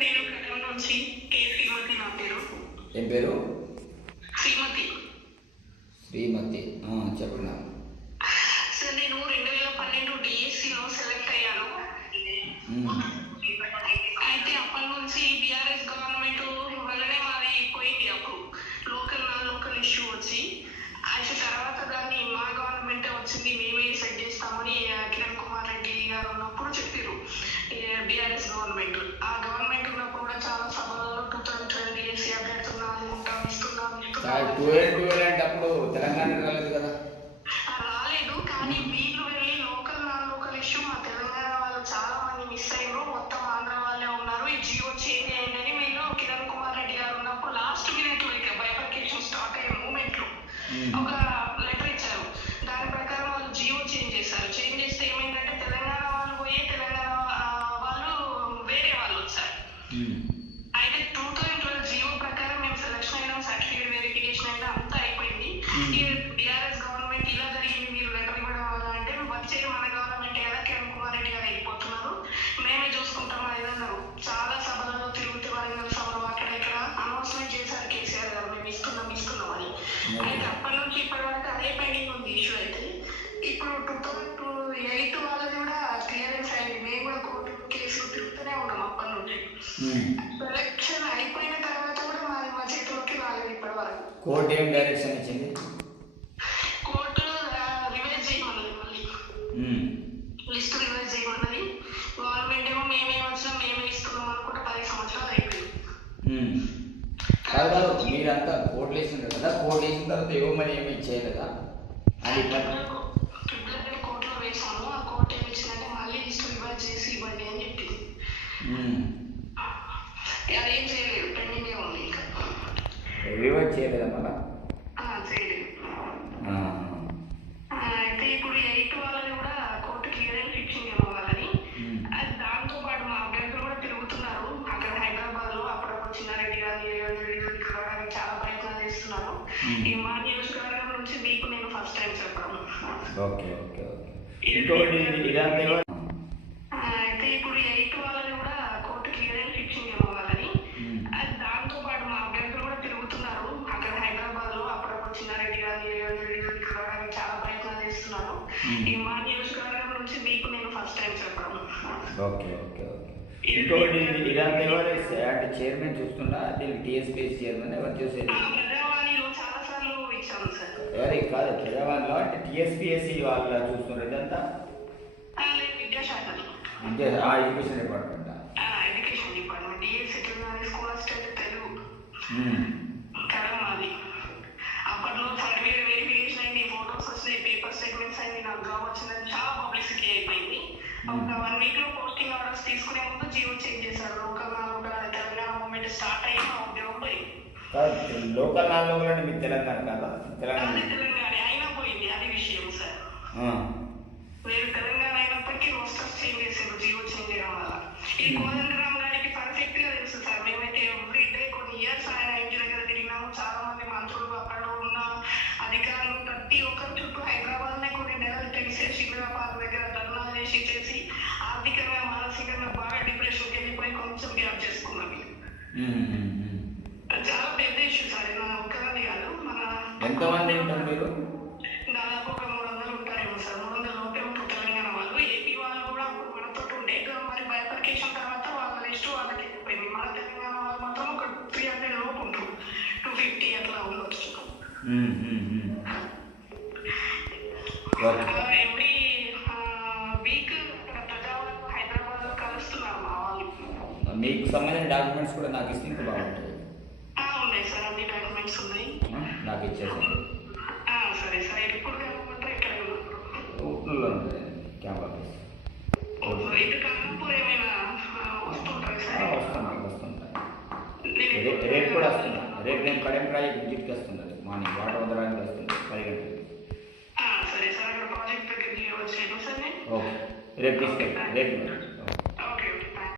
నేను కడప నుంచి కే శ్రీమతి నా పేరు. ఏం పేరు? శ్రీమతి. శ్రీమతి. చెప్పండి సార్ నేను రెండు వేల పన్నెండు డిఎస్సిలో సెలెక్ట్ అయ్యాను ఉమ్, అయితే అప్పటి నుంచి బీఆర్ఎస్ గవర్నమెంట్ వల్లనే మాది పోయింది అప్పుడు లోకల్ నా లోకల్ ఇష్యూ వచ్చి అయితే తర్వాత దాన్ని మా గవర్నమెంట్ వచ్చింది మేమే సెట్ చేస్తామని ఆ, కిరణ్ కుమార్ రెడ్డి గారు ఉన్నప్పుడు చెప్పారు బీఆర్ఎస్ గవర్నమెంట్ ఆ గవర్నమెంట్ ఉన్నప్పుడు కూడా చాలా సభలలో టూ థౌసండ్ ట్వెల్వ్ డిఎస్సీ అభ్యర్థున్నాం అనుకుంటాం ఇస్తున్నాం ఇస్తున్నాం ట్వెల్వ్ ట్వెల్వ్ అంటే అప్పుడు తెలంగాణ రాలేదు కదా. రాలేదు కానీ వీళ్ళు వెళ్ళి లోకల్ నాన్ లోకల్ ఇష్యూ మా తెలంగాణ వాళ్ళు చాలా మంది మిస్ అయ్యారు మొత్తం ఆంధ్ర వాళ్ళే ఉన్నారు. ఈ జియో చేంజ్ అయ్యింది అని వీళ్ళు కిరణ్ కుమార్ రెడ్డి గారు ఉన్నప్పుడు లాస్ట్ మినిట్లో ఇక బైఫర్కేషన్ స్టార్ట్ అయ్యే మూమెంట్లో ఒక లెటర్ ఇచ్చారు. దాని ప్రకారం వాళ్ళు జియో చేంజ్ చేశారు. అయితే అప్పటి నుంచి ఇప్పటి వరకు అదే పెండింగ్ ఉంది ఇష్యూ అయితే. ఇప్పుడు టూ థౌసండ్ టూ ఎయిట్ వాళ్ళది కూడా క్లియరెన్స్ అయింది. మేము కూడా కోర్టు కేసులు తిరుగుతూనే ఉన్నాం అప్పటి నుంచి ఉమ్. ఎలక్షన్ అయిపోయిన తర్వాత కూడా మాది మా చేతిలోకి రాలేదు ఇప్పటి వరకు కోర్టు ఏం డైరెక్షన్ ఇచ్చింది? కోర్టు రివైజ్ చేయమన్నది మళ్ళీ. ఉమ్, లిస్ట్ రివైజ్ చేయమన్నది. గవర్నమెంట్ ఏమో మేమే వచ్చినాం మేమే ఇస్తున్నాం అనుకుంటే పది సంవత్సరాలు అయిపోయింది. కాదు కాదు మీరంతా కోర్టు వేసినారు కదా కోర్టు వేసిన తర్వాత ఇవ్వమని ఏమి చేయలేదా? అది పని ట్రిపుల్ కోర్టులో మా నియోజకవర్గం నుంచి మీకు నేను ఫస్ట్ టైం చెప్పడం. Okay okay okay. ఇంకోటి ఇదంతా అయితే ఇప్పుడు ఎయిట్ వాళ్ళని కూడా కోర్టు క్లియరెన్స్ ఇచ్చింది ఏమో వాళ్ళని. ఉమ్. అది దాంతో పాటు మా అభ్యర్థులు కూడా తిరుగుతున్నారు. అక్కడ హైదరాబాద్లో అప్పుడప్పుడు చిన్నారెడ్డి గారి రేవంత్ రెడ్డి గారిని కలవడానికి చాలా ప్రయత్నాలు చేస్తున్నారు. ఈ మా నియోజకవర్గం నుంచి మీకు నేను ఫస్ట్ టైం చెప్పడం. Okay okay okay. ఇంకోటి ఇదంతా ఎవరు అంటే చైర్మన్ చూస్తున్నా దీనికి టీఎస్పీఎస్ చైర్మన్ ఎవరు చూసేది? ఆ, ప్రజావాణిలో చాలా సార్లు ఇచ్చాము సార్ ఎవరికి కాదు ప్రజావాణిలో అంటే టీఎస్పీఎస్సి వాళ్ళు చూస్తున్నారు. ఇదంతా? Education department education department DS settlement school assistant Telugu. కరం అది. అప్పట్లో సర్టిఫికేట్ వెరిఫికేషన్ అయింది ఫోటోస్ వచ్చినాయి పేపర్ స్టేట్మెంట్స్ అయింది నాకు జాబ్ వచ్చిందని చాలా పబ్లిసిటీ అయిపోయింది. ఒక వన్ వీక్లో పోస్టింగ్ ఆర్డర్స్ తీసుకునే ముందు జీవో చేంజ్ చేశారు. Local local Telangana movement start అయ్యి మా ఉద్యోగం పోయింది. లోకల్ మీకు తెలంగాణ కాదా? తెలంగాణ అదే తెలంగాణ అయినా పోయింది అది విషయం మీరు తెలంగాణ అయినప్పటికీ రోస్టర్స్ చేంజ్ చేశారు జియో చేంజ్ చేయడం వల్ల. ఈ కోదండరామ్ గారికి పర్ఫెక్ట్గా తెలుసు సార్ మేమైతే ఎవ్రీ డే కొన్ని ఇయర్స్ ఆయన ఇంటి దగ్గర తిరిగినాము చాలా మంది మంత్రులు అక్కడ ఉన్న అధికారులు ప్రతి ఒక్కరి చుట్టూ హైదరాబాద్ నే కొన్ని నెలలు తెలిసే శిబిరా పార్క్ దగ్గర ధర్నాలు చేసి చేసి ఆర్థికంగా మానసికంగా బాగా డిప్రెషన్కి వెళ్ళిపోయి కొంచెం గ్యాప్ చేసుకున్నాం ఉమ్, ఉమ్. చాలా పెద్ద ఇష్యూ సార్ మన ఒక్కరిది కాదు మన ఎంతమంది ఉంటారు మీరు? ఎవ్రీ వీక్ హైదరాబాద్ కలుస్తున్నారు మా వాళ్ళు మీకు సంబంధించిన డాక్యుమెంట్స్ కూడా నాకు ఇస్తే ఇంకా బాగుంటుంది. ఉన్నాయి సార్ అన్ని డాక్యుమెంట్స్ ఉన్నాయి. నాకు ఇచ్చేసాను సరే సార్ ఎప్పుడు కలవమంటారు కలవమంటారు? ఊట్లో ఉంటుంది క్యాంప్ ఆఫీస్ ఇటు కాకపోతే ఏమైనా వస్తుంటారు సార్? వస్తుంటాను రేపు కూడా వస్తున్నా రేపు నేను కడెం ప్రాజెక్ట్ విజిట్కి వస్తుంది మార్నింగ్ వాటర్ వదలడానికి వస్తుంది పది గంటలకి ఆ, సరే సార్ అక్కడ ప్రాజెక్ట్ దగ్గరికి వచ్చేయండి సార్ నేను ఓకే రేపు తీసుకెళ్తాను రేపు